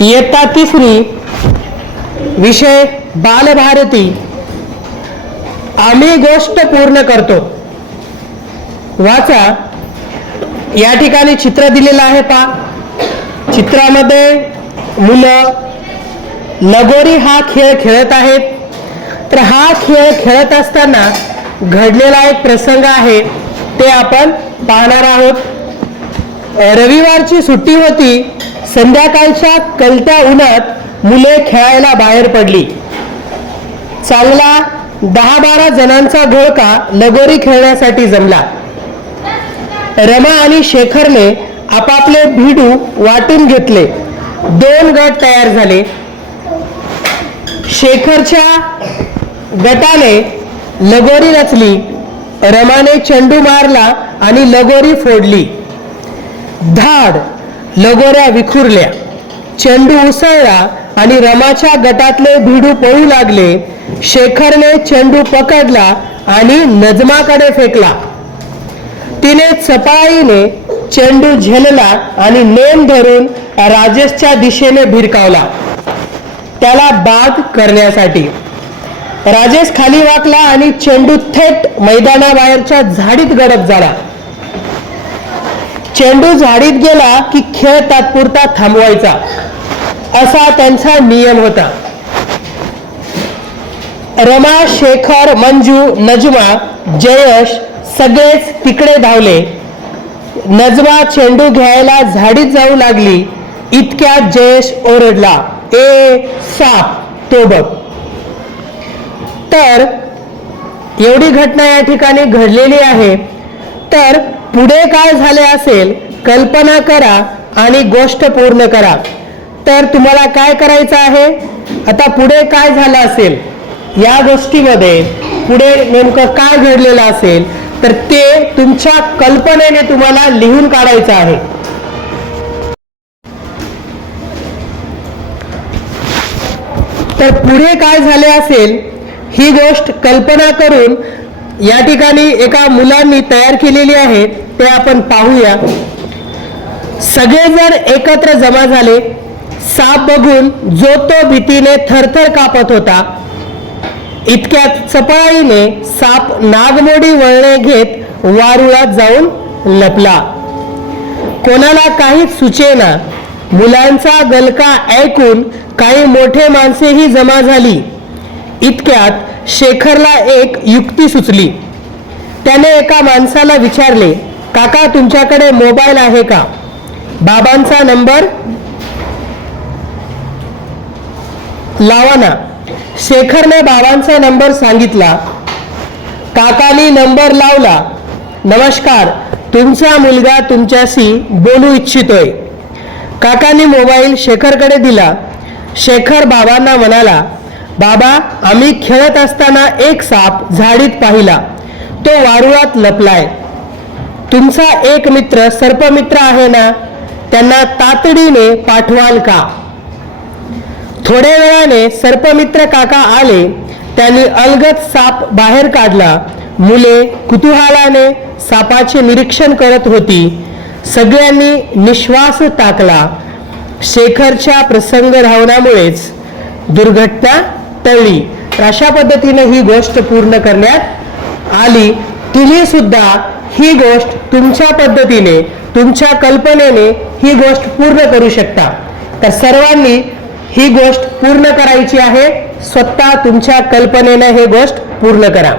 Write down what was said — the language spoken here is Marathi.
इयत्ता तिसरी विषय बालभारती आम्ही गोष्ट पूर्ण करतो. वाचा. या ठिकाणी चित्र दिलेलं आहे पा चित्रामध्ये मुलं लगोरी हा खेळ खेळत आहेत. तर हा खेळ खेळत असताना घडलेला एक प्रसंग आहे ते आपण पाहणार आहोत. रविवारची सुट्टी होती संध्याकाळच्या कलत्या उन्हात मुले खेळायला बाहेर पडली. चांगला दहा बारा जणांचा घोळका लगोरी खेळण्यासाठी जमला. रमा आणि शेखरने आपापले भिडू वाटून घेतले. दोन गट तयार झाले. शेखरच्या गटाने लगोरी रचली रमाने चेंडू मारला आणि लगोरी फोडली. धाड लगोऱ्या विखुरल्या. चेंडू उसळला आणि रमाच्या गटातले भिडू पळू लागले. शेखरने चेंडू पकडला आणि नजमाकडे फेकला. तिने चपाळीने चेंडू झेलला आणि नेम धरून राजेशच्या दिशेने भिरकावला. त्याला बाद करण्यासाठी. राजेश खाली वाकला आणि चेंडू थेट मैदानाबाहेरच्या झाडीत गडप झाला. चेंडू झाडीत गेला की खेळ तात्पुरता थांबवायचा. असा त्यांचा नियम होता. रमा शेखर मंजू नजमा जयश सगळेच तिकडे धावले. नजमा चेंडू घ्यायला झाडीत जाऊ लागली. इतक्यात जयेश ओरडला ए साप तो बघ. तर एवढी घटना या ठिकाणी घडलेली आहे. तर पुढे काय झाले असेल कल्पना करा आणि गोष्ट पूर्ण करा. तर तुम्हाला काय करायचं आहे? आता पुढे काय झालं असेल? या गोष्टीमध्ये पुढे नेमकं काय घडलेलं असेल? तर ते तुमच्या कल्पनेने तुम्हाला लिहून काढायचं आहे. तर पुढे काय झाले असेल? ही गोष्ट कल्पना करून या ठिकाणी एका मुलांनी तयार केलेली आहे. ते आपण पाहूया. सगळेजण एकत्र जमा झाले. साप बघून जो तो भीतीने थरथर कापत होता इतक्यात चपळाईने साप नागमोडी वळणे घेत वारुळात जाऊन लपला. कोणाला काहीच सुचेना मुलांचा गलका ऐकून काही मोठे माणसेही जमा झाली. इतक्यात शेखरला एक युक्ती सुचली. त्याने एका माणसाला विचारले काका तुमच्याकडे मोबाईल आहे का? बाबांचा नंबर लावा ना. शेखरने बाबांचा नंबर सांगितला. काकानी नंबर लावला. नमस्कार तुमचा मुलगा तुमच्याशी बोलू इच्छितोय. काकानी मोबाईल शेखरकडे दिला. शेखर बाबांना म्हणाला बाबा आम्ही खेळत असताना एक साप झाडीत पाहिला. तो वारुळात लपलाय. तुमचा एक मित्र सर्पमित्र आहे ना त्यांना तातडीने पाठवाल का? थोड्या वेळाने सर्पमित्र काका आले त्यांनी अलगत साप बाहेर काढला. मुले कुतूहलाने सापाचे निरीक्षण करत होती. सगळ्यांनी निश्वास टाकला. शेखरच्या प्रसंग धावण्यामुळेच दुर्घटना टळली. तर अशा पद्धतीने ही गोष्ट पूर्ण करण्यात आली. तुम्ही सुद्धा ही गोष्ट तुमच्या पद्धतीने तुमच्या कल्पनेने ही गोष्ट पूर्ण करू शकता. तर सर्वांनी ही गोष्ट पूर्ण करायची आहे स्वतः तुमच्या कल्पनेने हे गोष्ट पूर्ण करा.